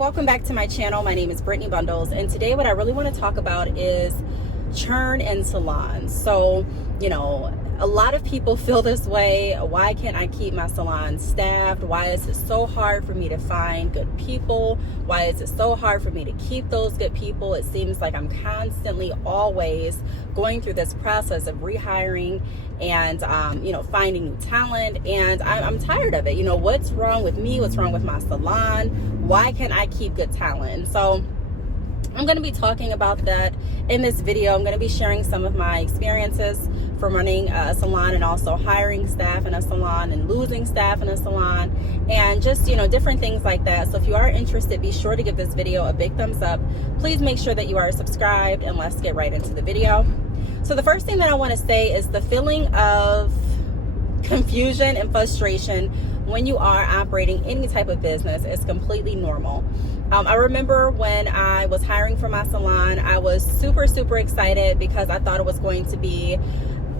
welcome back to my channel. My name is Brittany Bundles, and today what I really want to talk about is churn in salons. So, a lot of people feel this way. Why can't I keep my salon staffed? Why is it so hard for me to find good people? Why is it so hard for me to keep those good people? It seems like I'm constantly always going through this process of rehiring and, finding new talent. And I'm tired of it. What's wrong with me? What's wrong with my salon? Why can't I keep good talent? And so I'm going to be talking about that in this video. I'm going to be sharing some of my experiences from running a salon and also hiring staff in a salon and losing staff in a salon and just, different things like that. So if you are interested, be sure to give this video a big thumbs up. Please make sure that you are subscribed, and let's get right into the video. So the first thing that I want to say is the feeling of confusion and frustration when you are operating any type of business is completely normal. I remember when I was hiring for my salon, I was super excited because I thought it was going to be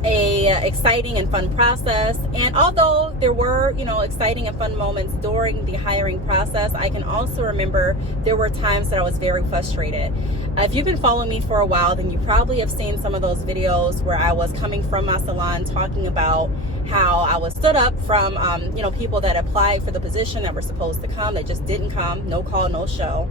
a exciting and fun process. And although there were, exciting and fun moments during the hiring process, I can also remember there were times that I was very frustrated. If you've been following me for a while, then you probably have seen some of those videos where I was coming from my salon talking about how I was stood up from, people that applied for the position that were supposed to come, that just didn't come, no call, no show.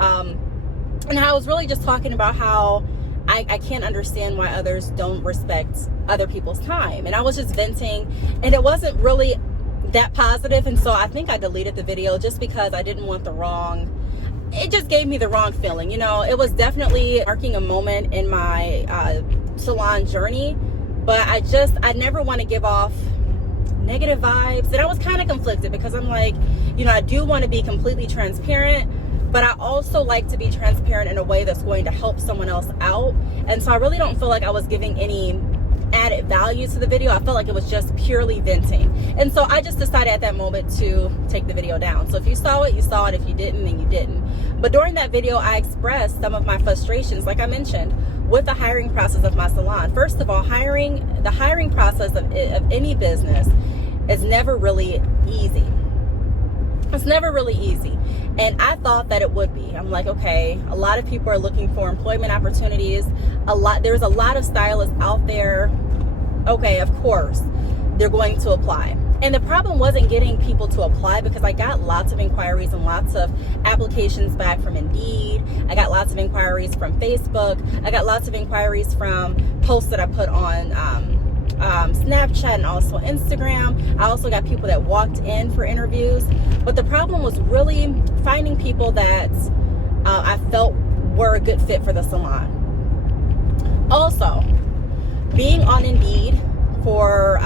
And I was really just talking about how I can't understand why others don't respect other people's time. And I was just venting, and it wasn't really that positive. And so I think I deleted the video just because I didn't want it just gave me the wrong feeling. It was definitely marking a moment in my salon journey, but I never want to give off negative vibes. And I was kind of conflicted because I'm like, I do want to be completely transparent, but I also like to be transparent in a way that's going to help someone else out. And so I really don't feel like I was giving any added value to the video. I felt like it was just purely venting. And so I just decided at that moment to take the video down. So if you saw it, you saw it. If you didn't, then you didn't. But during that video, I expressed some of my frustrations, like I mentioned, with the hiring process of my salon. First of all, the hiring process of any business is never really easy. It's never really easy. And I thought that it would be. I'm like, okay, a lot of people are looking for employment opportunities. There's a lot of stylists out there. Okay, of course, they're going to apply. And the problem wasn't getting people to apply, because I got lots of inquiries and lots of applications back from Indeed. I got lots of inquiries from Facebook. I got lots of inquiries from posts that I put on Snapchat and also Instagram. I also got people that walked in for interviews. But the problem was really finding people that I felt were a good fit for the salon. Also, being on Indeed for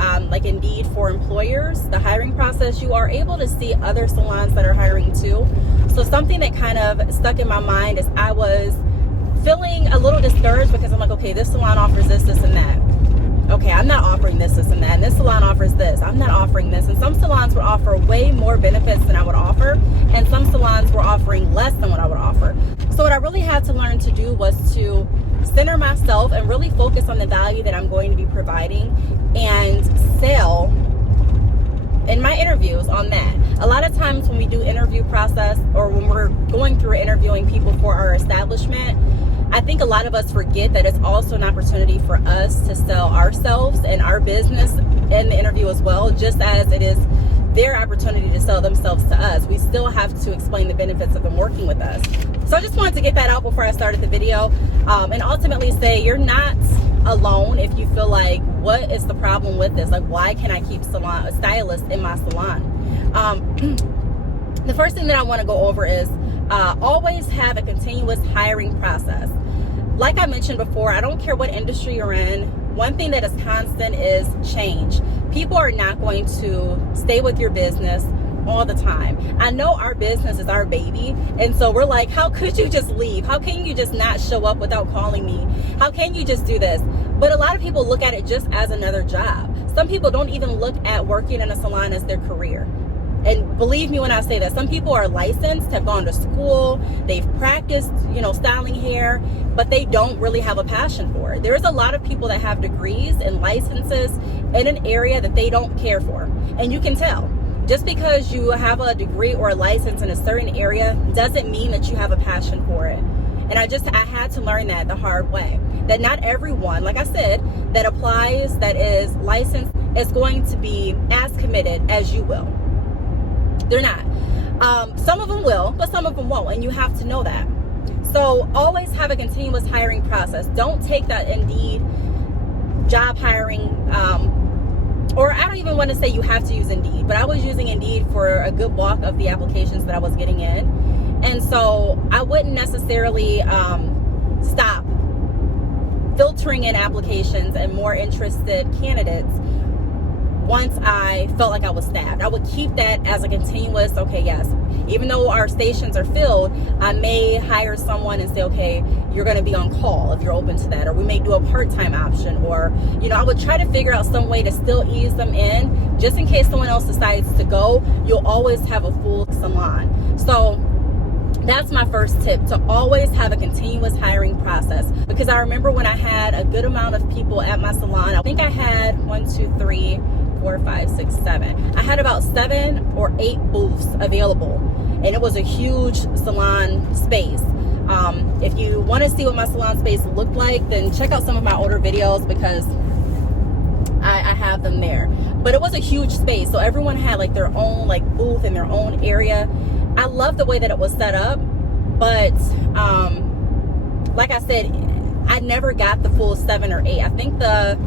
Indeed for employers, the hiring process, you are able to see other salons that are hiring too. So something that kind of stuck in my mind is I was feeling a little discouraged because I'm like, okay, this salon offers this and that. Okay, I'm not offering this and that. And this salon offers this. I'm not offering this. And some salons would offer way more benefits than I would offer. And some salons were offering less than what I would offer. So what I really had to learn to do was to center myself and really focus on the value that I'm going to be providing and sell in my interviews on that. A lot of times when we do interview process, or when we're going through interviewing people for our establishment, I think a lot of us forget that it's also an opportunity for us to sell ourselves and our business in the interview as well, just as it is their opportunity to sell themselves to us. We still have to explain the benefits of them working with us. So I just wanted to get that out before I started the video, and ultimately say you're not alone if you feel like, what is the problem with this? Like, why can't I keep stylists in my salon? The first thing that I want to go over is always have a continuous hiring process. Like I mentioned before, I don't care what industry you're in. One thing that is constant is change. People are not going to stay with your business all the time. I know our business is our baby, and so we're like, how could you just leave? How can you just not show up without calling me? How can you just do this? But a lot of people look at it just as another job. Some people don't even look at working in a salon as their career. And believe me when I say that, some people are licensed, have gone to school, they've practiced, styling hair, but they don't really have a passion for it. There's a lot of people that have degrees and licenses in an area that they don't care for. And you can tell. Just because you have a degree or a license in a certain area doesn't mean that you have a passion for it. And I had to learn that the hard way. That not everyone, like I said, that applies, that is licensed, is going to be as committed as you will. They're not. Some of them will, but some of them won't, and you have to know that. So always have a continuous hiring process. Don't take that Indeed job hiring, or I don't even want to say you have to use Indeed, but I was using Indeed for a good bulk of the applications that I was getting in. And so I wouldn't necessarily stop filtering in applications and more interested candidates once I felt like I was staffed. I would keep that as a continuous, okay, yes, even though our stations are filled, I may hire someone and say, okay, you're going to be on call if you're open to that, or we may do a part-time option, or, I would try to figure out some way to still ease them in, just in case someone else decides to go. You'll always have a full salon. So that's my first tip, to always have a continuous hiring process. Because I remember when I had a good amount of people at my salon, I think I had 4, 5, 6, 7. I had about 7 or 8 booths available, and it was a huge salon space. If you want to see what my salon space looked like, then check out some of my older videos, because I have them there. But it was a huge space, so everyone had like their own like booth in their own area. I love the way that it was set up, but like I said, I never got the full 7 or 8. I think the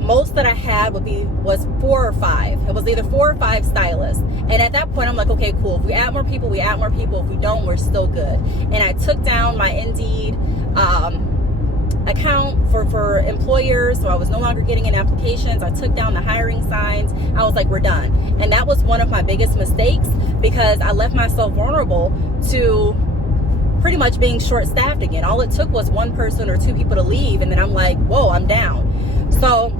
most that I had was 4 or 5. It was either 4 or 5 stylists. And at that point, I'm like, okay, cool. If we add more people, we add more people. If we don't, we're still good. And I took down my Indeed account for employers, so I was no longer getting in applications. I took down the hiring signs. I was like, we're done. And that was one of my biggest mistakes, because I left myself vulnerable to pretty much being short-staffed again. All it took was 1 person or 2 people to leave, and then I'm like, whoa, I'm down. So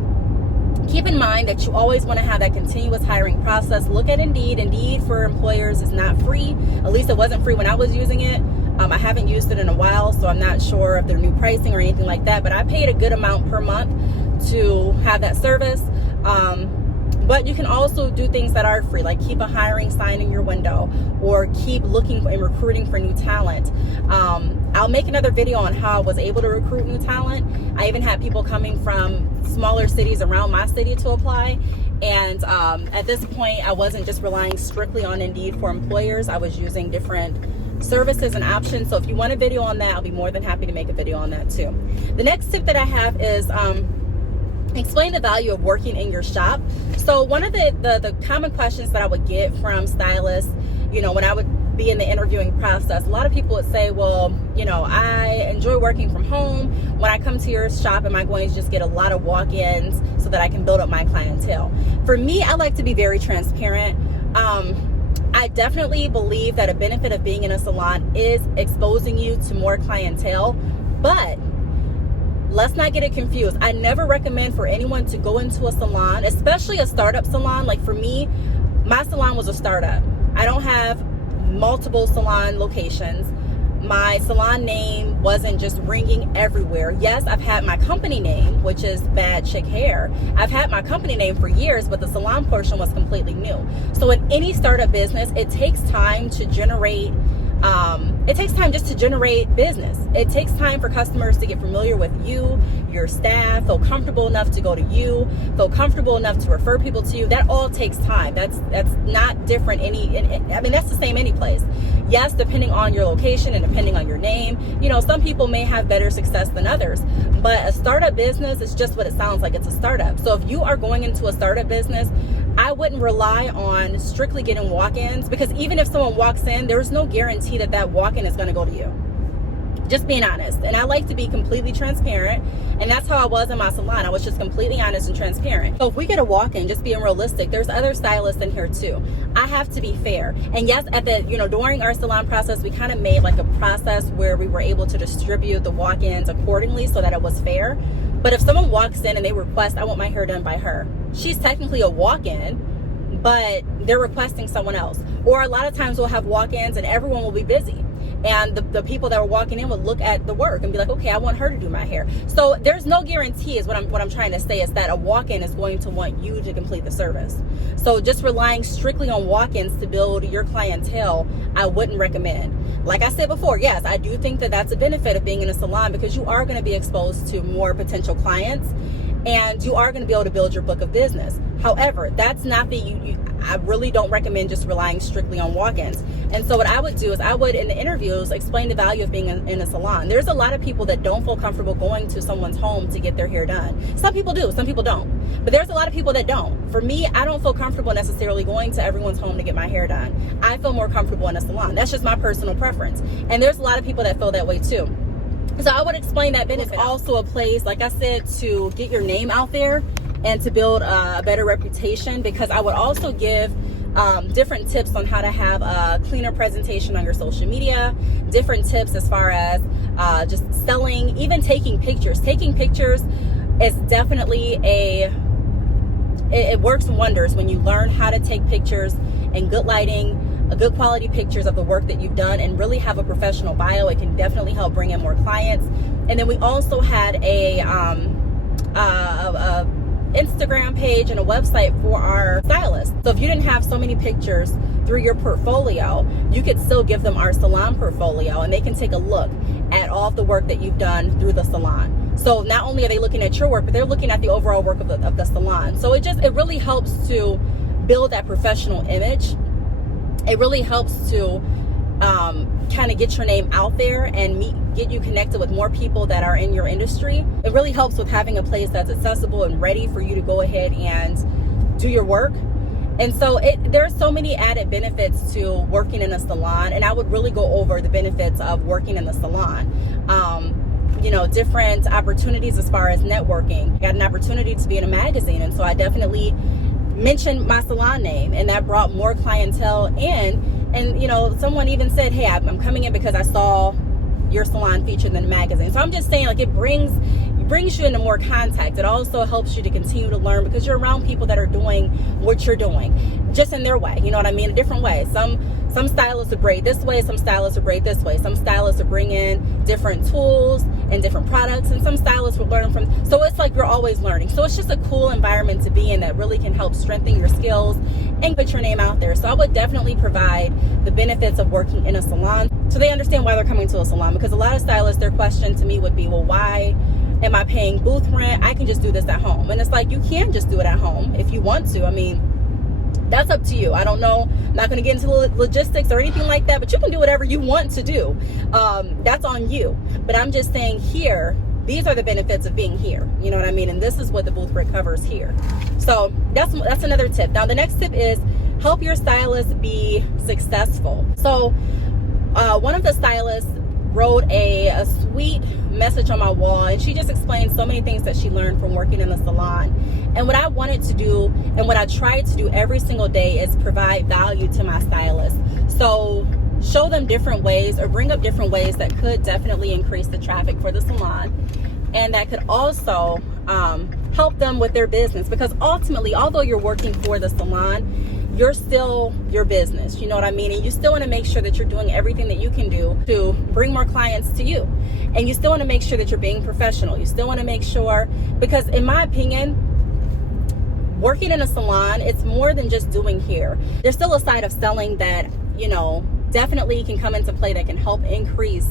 keep in mind that you always want to have that continuous hiring process. Look at Indeed. Indeed for employers is not free. At least it wasn't free when I was using it. I haven't used it in a while, so I'm not sure if their new pricing or anything like that, but I paid a good amount per month to have that service. But you can also do things that are free, like keep a hiring sign in your window, or keep looking and recruiting for new talent. I'll make another video on how I was able to recruit new talent. I even had people coming from smaller cities around my city to apply. And at this point, I wasn't just relying strictly on Indeed for employers. I was using different services and options. So if you want a video on that, I'll be more than happy to make a video on that too. The next tip that I have is explain the value of working in your shop. So one of the common questions that I would get from stylists, when I would be in the interviewing process, a lot of people would say, well, I enjoy working from home. When I come to your shop, am I going to just get a lot of walk-ins so that I can build up my clientele? For me, I like to be very transparent. I definitely believe that a benefit of being in a salon is exposing you to more clientele, but let's not get it confused. I never recommend for anyone to go into a salon, especially a startup salon. Like for me, my salon was a startup. I don't have multiple salon locations. My salon name wasn't just ringing everywhere. Yes, I've had my company name, which is Bad Chick Hair. I've had my company name for years, but the salon portion was completely new. So in any startup business, it takes time to generate just to generate business. It takes time for customers to get familiar with you, your staff, feel comfortable enough to go to you, feel comfortable enough to refer people to you. That all takes time. That's not different that's the same any place. Yes, depending on your location and depending on your name, some people may have better success than others, but a startup business is just what it sounds like. It's a startup. So if you are going into a startup business, I wouldn't rely on strictly getting walk-ins, because even if someone walks in, there's no guarantee that walk-in is going to go to you. Just being honest. And I like to be completely transparent, and that's how I was in my salon. I was just completely honest and transparent. So if we get a walk-in, just being realistic, there's other stylists in here too. I have to be fair. And yes, during our salon process, we kind of made like a process where we were able to distribute the walk-ins accordingly so that it was fair. But if someone walks in and they request, I want my hair done by her, she's technically a walk-in, but they're requesting someone else. Or a lot of times we'll have walk-ins and everyone will be busy. And the people that were walking in would look at the work and be like, okay, I want her to do my hair. So there's no guarantee, is what I'm trying to say, is that a walk-in is going to want you to complete the service. So just relying strictly on walk-ins to build your clientele, I wouldn't recommend. Like I said before, yes, I do think that that's a benefit of being in a salon, because you are going to be exposed to more potential clients, and you are going to be able to build your book of business. However, that's not I really don't recommend just relying strictly on walk-ins. And so what I would do is I would, in the interviews, explain the value of being in a salon. There's a lot of people that don't feel comfortable going to someone's home to get their hair done. Some people do, some people don't. But there's a lot of people that don't. For me, I don't feel comfortable necessarily going to everyone's home to get my hair done. I feel more comfortable in a salon. That's just my personal preference. And there's a lot of people that feel that way too. So I would explain that benefit. It's also a place, like I said, to get your name out there and to build a better reputation, because I would also give different tips on how to have a cleaner presentation on your social media, different tips as far as just selling, even taking pictures. Taking pictures is definitely it works wonders when you learn how to take pictures in good lighting, good quality pictures of the work that you've done, and really have a professional bio. It can definitely help bring in more clients. And then we also had a Instagram page and a website for our stylists. So if you didn't have so many pictures through your portfolio, you could still give them our salon portfolio, and they can take a look at all of the work that you've done through the salon. So not only are they looking at your work, but they're looking at the overall work of the salon. So it really helps to build that professional image. It really helps to kind of get your name out there and get you connected with more people that are in your industry. It really helps with having a place that's accessible and ready for you to go ahead and do your work. And so there's so many added benefits to working in a salon, and I would really go over the benefits of working in the salon. Different opportunities as far as networking. I got an opportunity to be in a magazine, and so I definitely mentioned my salon name, and that brought more clientele in. And someone even said, hey, I'm coming in because I saw your salon featured in the magazine. So I'm just saying, like, it brings you into more contact. It also helps you to continue to learn, because you're around people that are doing what you're doing, just in their way. You know what I mean? A different way. Some stylists would braid this way, some stylists would braid this way. Some stylists would bring in different tools and different products, and some stylists would learn from. So it's like you're always learning. So it's just a cool environment to be in that really can help strengthen your skills and put your name out there. So I would definitely provide the benefits of working in a salon, so they understand why they're coming to a salon. Because a lot of stylists, their question to me would be, well, why am I paying booth rent? I can just do this at home. And it's like, you can just do it at home if you want to. I mean, that's up to you. I don't know. I'm not going to get into logistics or anything like that, but you can do whatever you want to do. That's on you. But I'm just saying, here, these are the benefits of being here. You know what I mean? And this is what the booth rent covers here. So that's another tip. Now, the next tip is help your stylist be successful. So one of the stylists wrote a sweet message on my wall, and she just explained so many things that she learned from working in the salon. And what I wanted to do, and what I tried to do every single day, is provide value to my stylists. So show them different ways, or bring up different ways that could definitely increase the traffic for the salon, and that could also help them with their business. Because ultimately, although you're working for the salon, you're still your business. You know what I mean? And you still want to make sure that you're doing everything that you can do to bring more clients to you. And you still want to make sure that you're being professional. You still want to make sure, because in my opinion, working in a salon, it's more than just doing hair. There's still a side of selling that, definitely can come into play, that can help increase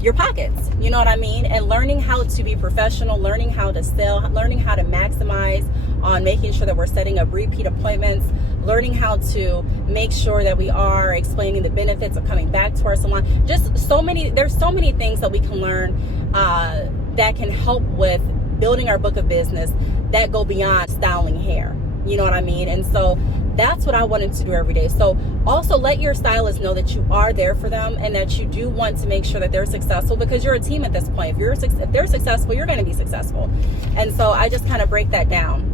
your pockets. You know what I mean? And learning how to be professional, learning how to sell, learning how to maximize on making sure that we're setting up repeat appointments, learning how to make sure that we are explaining the benefits of coming back to our salon. There's so many things that we can learn that can help with building our book of business that go beyond styling hair. You know what I mean? And so that's what I wanted to do every day. So also let your stylist know that you are there for them, and that you do want to make sure that they're successful, because you're a team at this point. If they're successful, you're going to be successful. And so I just kind of break that down.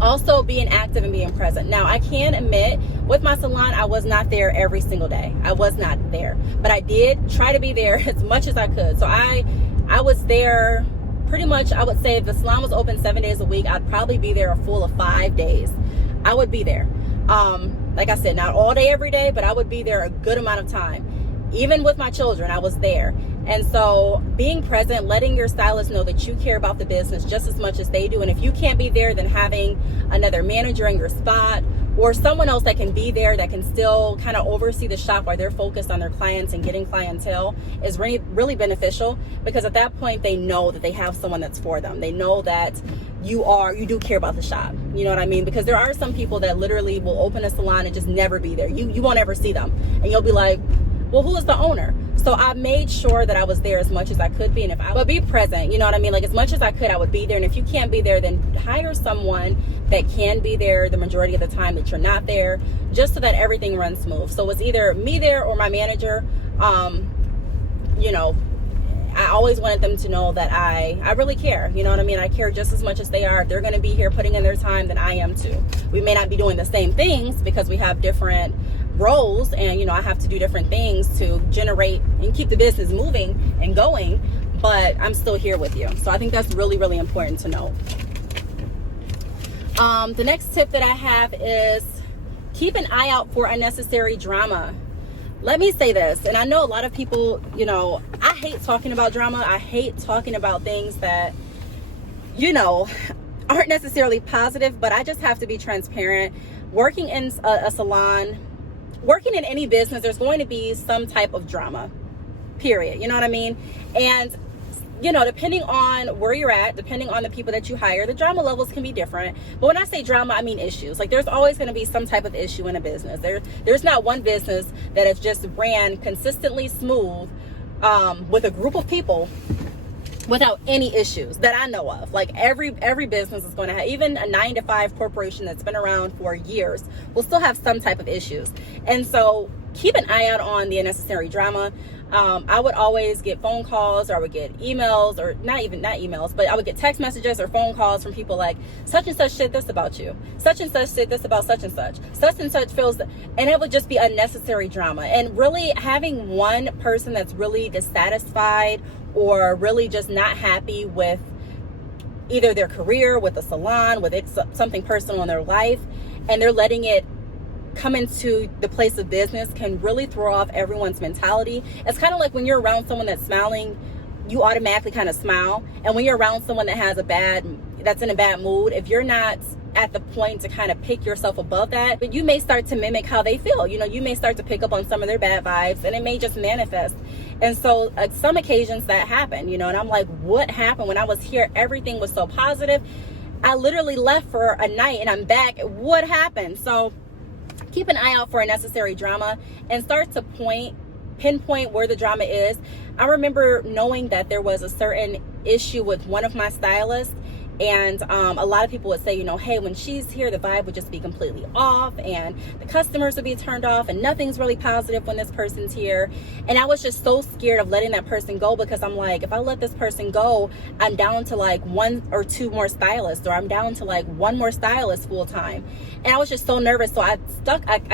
Also, being active and being present. Now, I can admit, with my salon, I was not there every single day. I was not there. But I did try to be there as much as I could. So I was there pretty much. I would say if the salon was open 7 days a week, I'd probably be there a full of 5 days. I would be there. Like I said, not all day, every day, but I would be there a good amount of time. Even with my children, I was there. And so being present, letting your stylist know that you care about the business just as much as they do. And if you can't be there, then having another manager in your spot or someone else that can be there that can still kind of oversee the shop while they're focused on their clients and getting clientele is really, really beneficial, because at that point they know that they have someone that's for them. They know that you do care about the shop. You know what I mean? Because there are some people that literally will open a salon and just never be there. You won't ever see them. And you'll be like, well, who is the owner? So I made sure that I was there as much as I could be. And if I would be present, you know what I mean? Like as much as I could, I would be there. And if you can't be there, then hire someone that can be there the majority of the time that you're not there, just so that everything runs smooth. So it's either me there or my manager. You know, I always wanted them to know that I really care. You know what I mean? I care just as much as they are. If they're going to be here putting in their time, then I am too. We may not be doing the same things because we have different roles, and you know, I have to do different things to generate and keep the business moving and going, but I'm still here with you. So I think that's really, really important to know. The next tip that I have is keep an eye out for unnecessary drama. Let me say this, and I know a lot of people, you know, I hate talking about drama. I hate talking about things that, you know, aren't necessarily positive, but I just have to be transparent. Working in a salon, working in any business, there's going to be some type of drama, period. You know what I mean? And, you know, depending on where you're at, depending on the people that you hire, the drama levels can be different. But when I say drama, I mean issues. Like there's always going to be some type of issue in a business. There's not one business that is just ran consistently smooth with a group of people without any issues that I know of. Like every business is going to have, even a 9-to-5 corporation that's been around for years will still have some type of issues. And so keep an eye out on the unnecessary drama. I would always get phone calls, or I would get emails, or not emails, but I would get text messages or phone calls from people like, such and such said this about you, such and such said this about such and such feels that, and it would just be unnecessary drama. And really having one person that's really dissatisfied or really just not happy with either their career, with the salon, with it's something personal in their life, and they're letting it come into the place of business, can really throw off everyone's mentality. It's kind of like when you're around someone that's smiling, you automatically kind of smile. And when you're around someone that's in a bad mood, if you're not at the point to kind of pick yourself above that, but you may start to mimic how they feel. You know, you may start to pick up on some of their bad vibes, and it may just manifest. And so some occasions that happen, you know, and I'm like, what happened? When I was here, everything was so positive. I literally left for a night and I'm back. What happened? So keep an eye out for unnecessary drama and start to pinpoint where the drama is. I remember knowing that there was a certain issue with one of my stylists, and a lot of people would say, you know, hey, when she's here, the vibe would just be completely off and the customers would be turned off and nothing's really positive when this person's here. And I was just so scared of letting that person go, because I'm like, if I let this person go, I'm down to like 1 or 2 more stylists, or I'm down to like 1 more stylist full time. And I was just so nervous. So I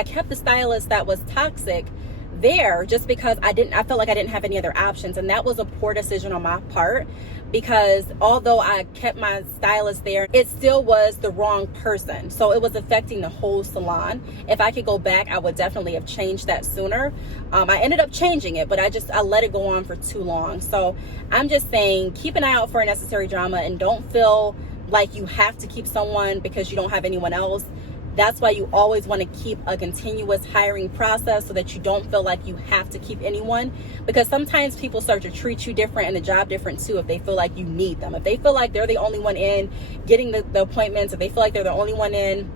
kept the stylist that was toxic there just because I felt like I didn't have any other options. And that was a poor decision on my part, because although I kept my stylist there, it still was the wrong person. So it was affecting the whole salon. If I could go back, I would definitely have changed that sooner. I ended up changing it, but I let it go on for too long. So I'm just saying, keep an eye out for unnecessary drama, and don't feel like you have to keep someone because you don't have anyone else. That's why you always want to keep a continuous hiring process, so that you don't feel like you have to keep anyone, because sometimes people start to treat you different and the job different too if they feel like you need them. If they feel like they're the only one in getting the appointments, if they feel like they're the only one in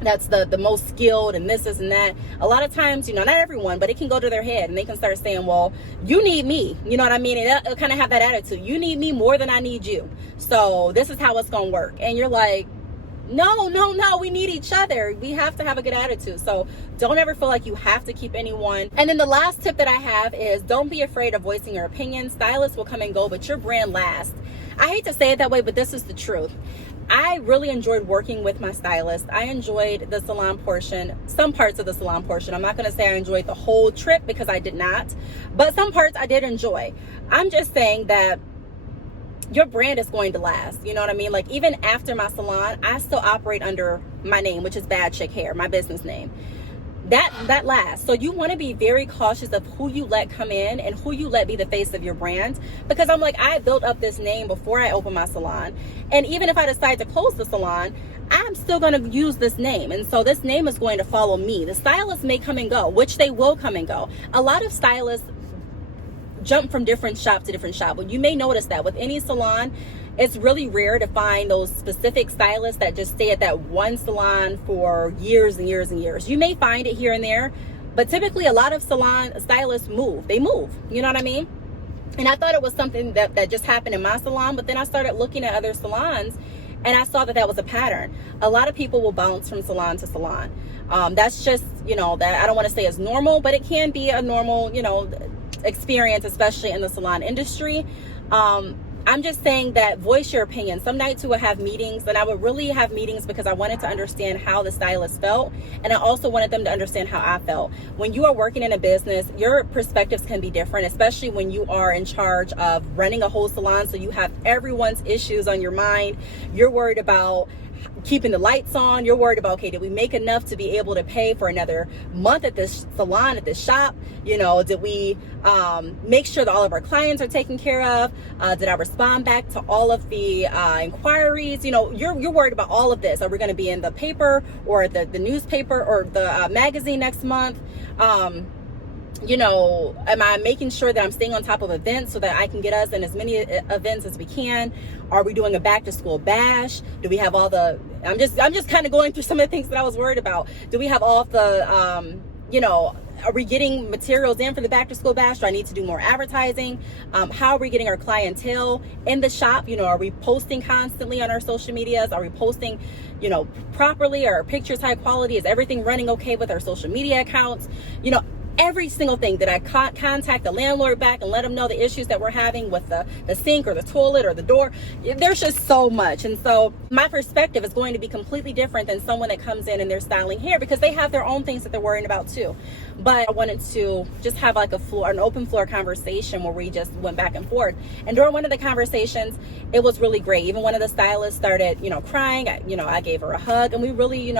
that's the most skilled and this and that, a lot of times, you know, not everyone, but it can go to their head and they can start saying, well, you need me, you know what I mean? And they'll kind of have that attitude. You need me more than I need you, so this is how it's gonna work. And you're like, no, we need each other. We have to have a good attitude. So don't ever feel like you have to keep anyone. And then the last tip that I have is, don't be afraid of voicing your opinion. Stylists will come and go, but your brand lasts. I hate to say it that way, but this is the truth. I really enjoyed working with my stylist. I enjoyed the salon portion, some parts of the salon portion. I'm not going to say I enjoyed the whole trip, because I did not, but some parts I did enjoy. I'm just saying that your brand is going to last. You know what I mean? Like, even after my salon, I still operate under my name, which is Bad Chick Hair, my business name. that lasts. So you want to be very cautious of who you let come in and who you let be the face of your brand, because I'm like, I built up this name before I opened my salon, and even if I decide to close the salon, I'm still going to use this name. And so this name is going to follow me. The stylists may come and go, which they will come and go. A lot of stylists jump from different shop to different shop. But you may notice that with any salon, it's really rare to find those specific stylists that just stay at that one salon for years and years and years. You may find it here and there, but typically a lot of salon stylists move. They move, you know what I mean? And I thought it was something that just happened in my salon, but then I started looking at other salons and I saw that was a pattern. A lot of people will bounce from salon to salon. That's just, that I don't want to say is normal, but it can be a normal, experience, especially in the salon industry. I'm just saying that voice your opinion. Some nights we would have meetings, and I would really have meetings because I wanted to understand how the stylist felt, and I also wanted them to understand how I felt. When you are working in a business, your perspectives can be different, especially when you are in charge of running a whole salon, so you have everyone's issues on your mind. You're worried about keeping the lights on. You're worried about, okay, did we make enough to be able to pay for another month at this salon, at this shop? Did we make sure that all of our clients are taken care of? Did I respond back to all of the inquiries? You're worried about all of this. Are we going to be in the paper or the newspaper or the magazine next month? Am I making sure that I'm staying on top of events so that I can get us in as many events as we can? Are we doing a back to school bash? Do we have all the, I'm just kind of going through some of the things that I was worried about. Do we have all of the, are we getting materials in for the back to school bash? Do I need to do more advertising? How are we getting our clientele in the shop? Are we posting constantly on our social medias? Are we posting, properly? Are our pictures high quality? Is everything running okay with our social media accounts? Every single thing. That I contact the landlord back and let them know the issues that we're having with the sink or the toilet or the door. There's just so much. And so my perspective is going to be completely different than someone that comes in and they're styling hair, because they have their own things that they're worrying about too. But I wanted to just have like an open floor conversation where we just went back and forth. And during one of the conversations, it was really great. Even one of the stylists started, crying. I gave her a hug, and we really,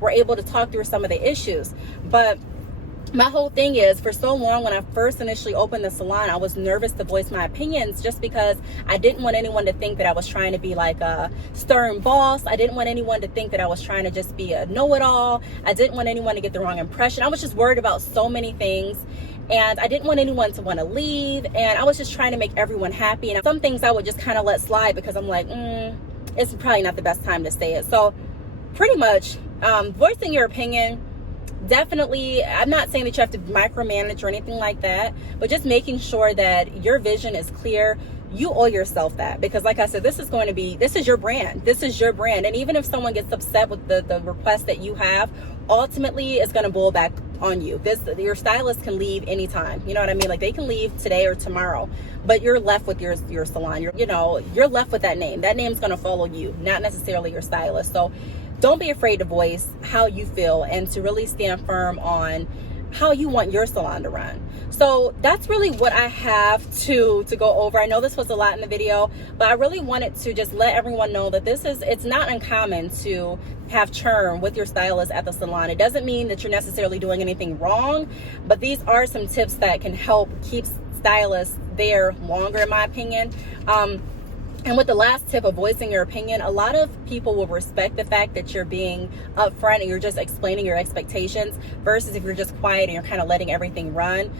were able to talk through some of the issues. But my whole thing is, for so long when I first initially opened the salon, I was nervous to voice my opinions just because I didn't want anyone to think that I was trying to be like a stern boss. I didn't want anyone to think that I was trying to just be a know-it-all. I didn't want anyone to get the wrong impression. I was just worried about so many things, and I didn't want anyone to want to leave, and I was just trying to make everyone happy. And some things I would just kind of let slide because I'm like, it's probably not the best time to say it. So pretty much voicing your opinion. Definitely, I'm not saying that you have to micromanage or anything like that, but just making sure that your vision is clear. You owe yourself that, because like I said, this is your brand. This is your brand. And even if someone gets upset with the request that you have, ultimately it's going to boil back on you. Your stylist can leave anytime. You know what I mean? Like, they can leave today or tomorrow, but you're left with your salon. You're left with that name. That name's going to follow you, not necessarily your stylist. So don't be afraid to voice how you feel and to really stand firm on how you want your salon to run. So that's really what I have to go over. I know this was a lot in the video, but I really wanted to just let everyone know that it's not uncommon to have churn with your stylist at the salon. It doesn't mean that you're necessarily doing anything wrong, but these are some tips that can help keep stylists there longer, in my opinion. And with the last tip of voicing your opinion, a lot of people will respect the fact that you're being upfront and you're just explaining your expectations, versus if you're just quiet and you're kind of letting everything run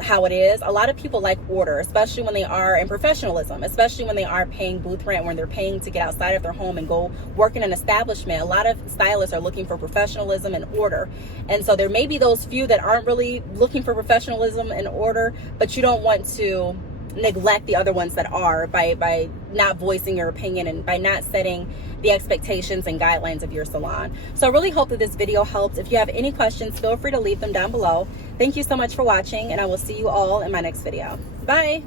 how it is. A lot of people like order, especially when they are in professionalism, especially when they are paying booth rent, when they're paying to get outside of their home and go work in an establishment. A lot of stylists are looking for professionalism and order. And so there may be those few that aren't really looking for professionalism and order, but you don't want to neglect the other ones that are by not voicing your opinion and by not setting the expectations and guidelines of your salon. So I really hope that this video helped. If you have any questions, feel free to leave them down below. Thank you so much for watching, and I will see you all in my next video. Bye.